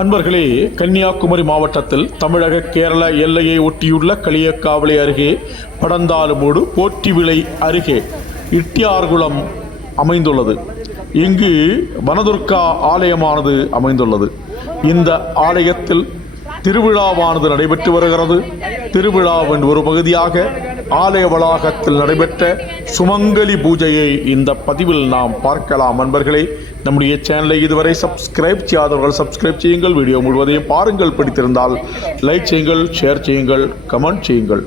அன்பர்களே, கன்னியாகுமரி மாவட்டத்தில் தமிழக கேரள எல்லையை ஒட்டியுள்ள களியக்காவிளை அருகே படந்தாலுமூடு போற்றிவிளை அருகே இட்டியார்குளம் அமைந்துள்ளது. இங்கு வனதுர்கா ஆலயமானது அமைந்துள்ளது. இந்த ஆலயத்தில் திருவிழாவானது நடைபெற்று வருகிறது. திருவிழாவின் ஒரு பகுதியாக ஆலய வளாகத்தில் நடைபெற்ற சுமங்கலி பூஜையை இந்த பதிவில் நாம் பார்க்கலாம். நண்பர்களே, நம்முடைய சேனலை இதுவரை சப்ஸ்கிரைப் செய்யாதவர்கள் சப்ஸ்கிரைப் செய்யுங்கள். வீடியோ முழுவதையும் பாருங்கள். பிடித்திருந்தால் லைக் செய்யுங்கள், ஷேர் செய்யுங்கள், கமெண்ட் செய்யுங்கள்.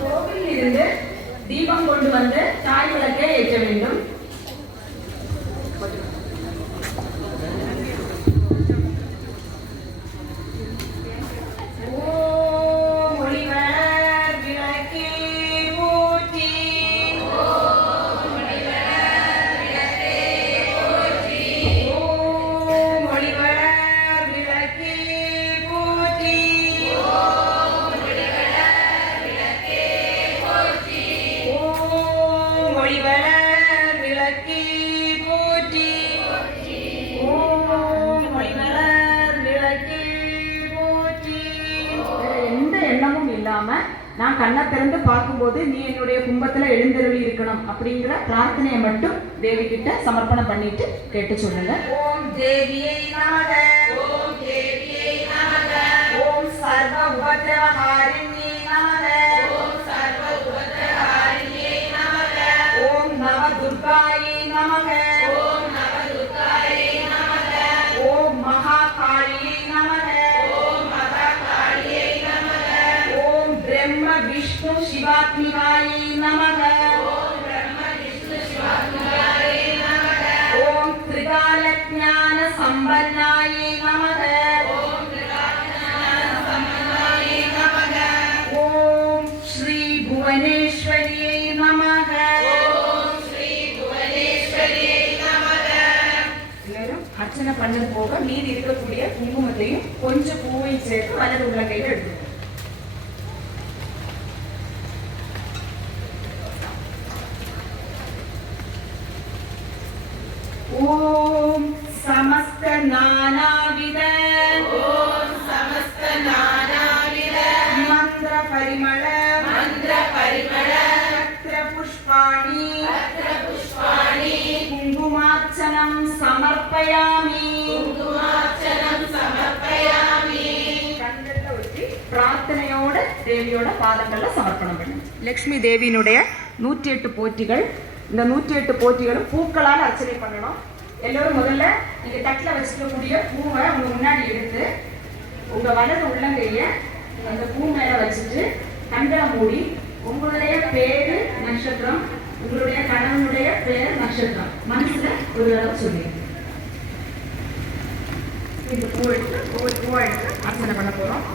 கோவிலில் இருந்து தீபம் கொண்டு வந்து தாய் விளக்கை ஏற்ற வேண்டும். நான் கண்ணை திறந்து பார்க்கும்போது நீ என்னுடைய கும்பத்துல எழுந்தருளி இருக்கணும் அப்படிங்கிற பிரார்த்தனையை மட்டும் தேவி கிட்ட சமர்ப்பணம் பண்ணிட்டு கேட்டு சொல்லுங்க. ஓம் தேவியை நமக, ஓம் தேவியை நமக, ஓம் சர்வ உபத்ரவஹாரிண்யை நமக, ஓம் சர்வ உபத்ரவஹாரிண்யை நமக, ஓம் நவ துர்காயை நமக, ஓம் நவ துர்காயை நமக, ஓம் மகா காளியை நமக, ஓம் மகா காளியை நமக, ஓம் பிரம்ம விஷ்ணு சிவாத்மிகாயை நமக, ஓம் பிரம்ம விஷ்ணு சிவாத்மிகாயை நமக, ஓம் திரிகாலஜ்ஞான சம்பன்னாயை நமக, ஓம் திரிகாலஜ்ஞான சம்பன்னாயை நமக, ஓம் ஸ்ரீ புவனேஸ்வரியை நமக, ஓம் ஸ்ரீ புவனேஸ்வரியை நமக. எல்லாரும் அர்ச்சனை பண்ணது போக மீதி இருக்கக்கூடிய குங்குமத்தையும் கொஞ்சம் பூவையும் சேர்த்து வலது உள்ள கையில் எடுத்துக்கணும். ஓம் சமஸ்த நானாவித, ஓம் சமஸ்த நானாவித மந்திர பரிமள, மந்திர பரிமள பத்ர புஷ்பாணி, பத்ர புஷ்பாணி குங்குமார்ச்சனம் சமர்ப்பயாமி, குங்குமார்ச்சனம் சமர்ப்பயாமி. கண்கள்ல ஊற்றி பிரார்த்தனையோட தேவியோட பாதங்கள்ல சமர்ப்பணம் பண்ணுங்க. லக்ஷ்மி தேவியினுடைய 108 போற்றிகள். இந்த 108 போற்றிகளும் பூக்களால் அர்ச்சனை பண்ணணும். எல்லோரும் முதல்ல நீங்க தட்டில் வச்சுக்கக்கூடிய பூவை உங்க முன்னாடி எடுத்து உங்க வலது உள்ளங்கைய அந்த பூ மேல வச்சுட்டு கண்களை மூடி உங்களுடைய பேரு நட்சத்திரம், உங்களுடைய கணவனுடைய பேர் நட்சத்திரம் மனசுல ஒரு தடவை சொல்லிடுங்க. இந்த பூவை எடுத்து அர்ச்சனை பண்ண போறோம்.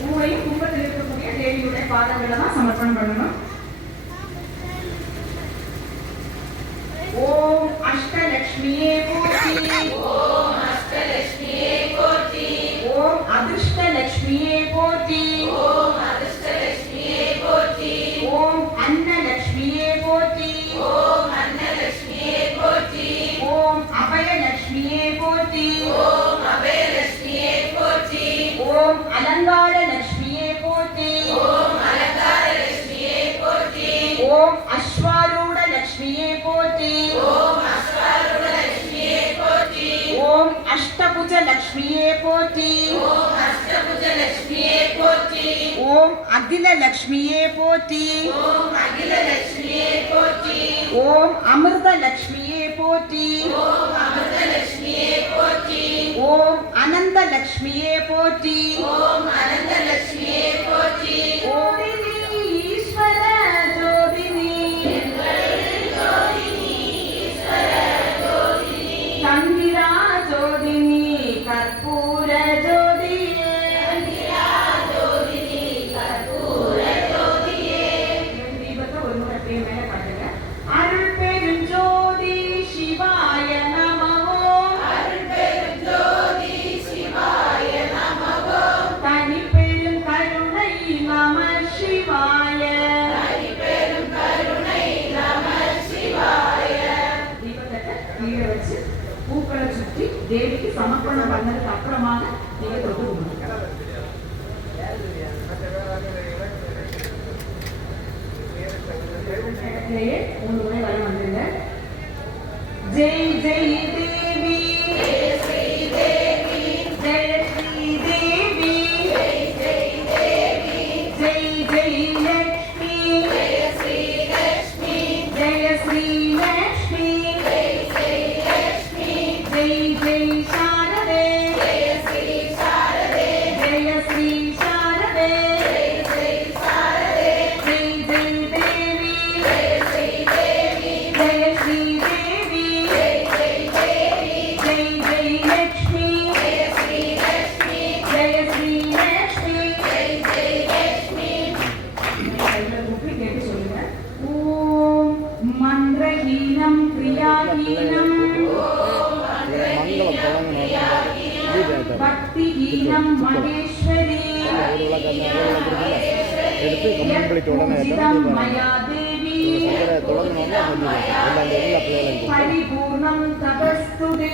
பூவையும் கும்பத்தில் இருக்கக்கூடிய தேவியுடைய பாதங்களை தான் சமர்ப்பணம் பண்ணணும். ஓம் அஷ்டலக்ஷ்மியே போற்றி, ஓம் அஷ்டலக்ஷ்மியே போற்றி, ஓம் அதிர்ஷ்டலக்ஷ்மியே போற்றி, ஓம் அதிர்ஷ்டலக்ஷ்மியே போற்றி, ஓம் அன்னலக்ஷ்மியே போற்றி, ஓம் அன்னலக்ஷ்மியே போற்றி, ஓம் அபயலக்ஷ்மியே போற்றி, ஓம் அபயலக்ஷ்மியே போற்றி, ஓம் அலங்காரலக்ஷ்மியே போற்றி, ஓம் அலங்காரலக்ஷ்மியே போற்றி, ஓம் அஸ்வாரூட லக்ஷ்மியே போற்றி, ஓம் அஸ்வாரூட லக்ஷ்மியே போற்றி, ஓம் அஷ்டபுஜ லக்ஷ்மியே போற்றி, ஓம் அஷ்டபுஜ லக்ஷ்மியே போற்றி, ஓம் அகில லக்ஷ்மியே போற்றி, ஓம் அகில லக்ஷ்மியே போற்றி, ஓம் அமிர்த லக்ஷ்மியே போற்றி, ஓம் அமிர்த லக்ஷ்மியே போற்றி, ஓம் அனந்த லக்ஷ்மியே போற்றி, ஓம் அனந்த லக்ஷ்மியே போற்றி, ஓம் ஈஸ்வர ஜோதினி, சந்திரா ஜோதினி, கற்பூர ஜோதியே, சந்திரா ஜோதினி, கற்பூர ஜோதியே. தீபத்தை ஒரு முறை பேர் மேல பண்ணுங்க. அருள் பெரும் ஜோதி சிவாய நமோ, அருள் பெரும் ஜோதி சிவாய நமோ, சமர்ப்பணம் பண்ணதுக்கு அப்புறமாக நீங்க தொட்டு கும்பிடுங்க. இடத்திலேயே 3 முறை வலம் வந்துருங்க. ஜெய் ஜெய் தேவி, ஜெய ஸ்ரீ தேவி, ஜெய ஸ்ரீ தேவி, ஜெய் ஜெய் லட்சுமி, ஜெய ஸ்ரீ லட்சுமி, ஜெய ஸ்ரீ லட்சுமி, ஜெய் ஜெய் சாரதே, ஜெய ஸ்ரீ சாரதே, ஜெய ஸ்ரீ சாரதே, ஜெய் ஜெய் சாரதே, ஜெய் ஜெய் தேவி, ஜெய ஸ்ரீ தேவி, ஜெய ஸ்ரீ தேவி, ஜெய் ஜெய் தேவி, ஜெய் ஜெய் லட்சுமி, ஜெய ஸ்ரீ லட்சுமி, ஜெய ஸ்ரீ லட்சுமி, ஜெய் ஜெய் லட்சுமி. கைகளை கூப்பி கேட்டு சொல்லுங்க. ஓம் மந்திரஹீனம் கிரியாஹீனம், பக்திஹீனம் மகேஸ்வரி, பூஜிதம் மயா தேவி, பரிபூர்ணம் தபஸ்துதே,